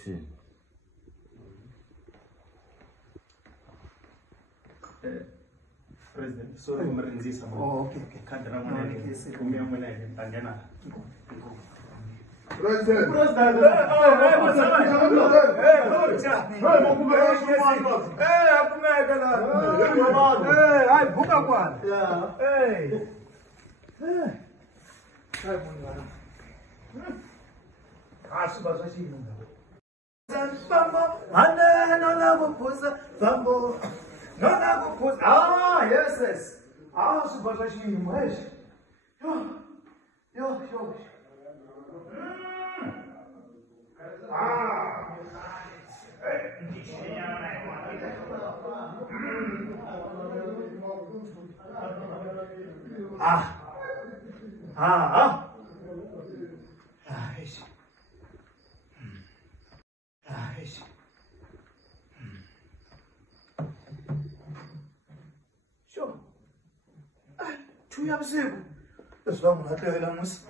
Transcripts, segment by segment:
Action. President, sorry for resisting. Oh, okay. Can't President. Ah, yes. Ah, subazashimo, yes. Yo. Sure. Tu ya busiku. Esivangu ngahlela musi.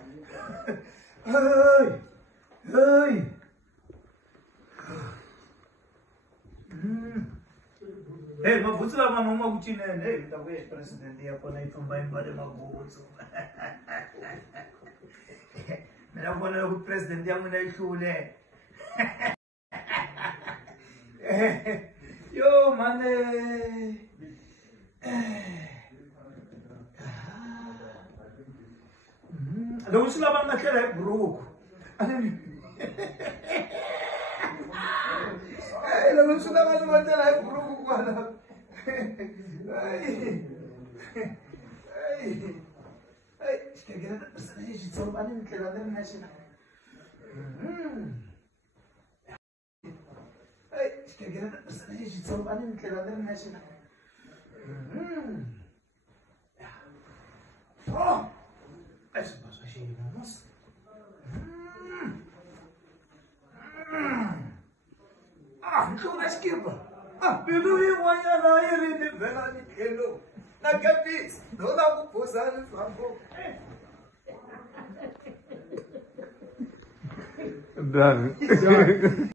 Hey. Hey, mabutsu lama noma kuchinene. Hey, ndakuye president yakona ifamba imbale mabutsu. Mina kubona ku president yangu nayihlule. Yo, mane. Lo sila bang nakela bro. Lo sila bang nakela bro ko ala. Ay, kaya na sa niya so ano yung kailangan na siya. Ay, kaya na sa niya so ano yung kailangan na siya. Oh! Ay, sabasa siya yung mas. Ikaw na skip. Biluhin mo yan na irin ni Bella ni Kelo. Nagkapit. Doon ako po sa Sambo. Done.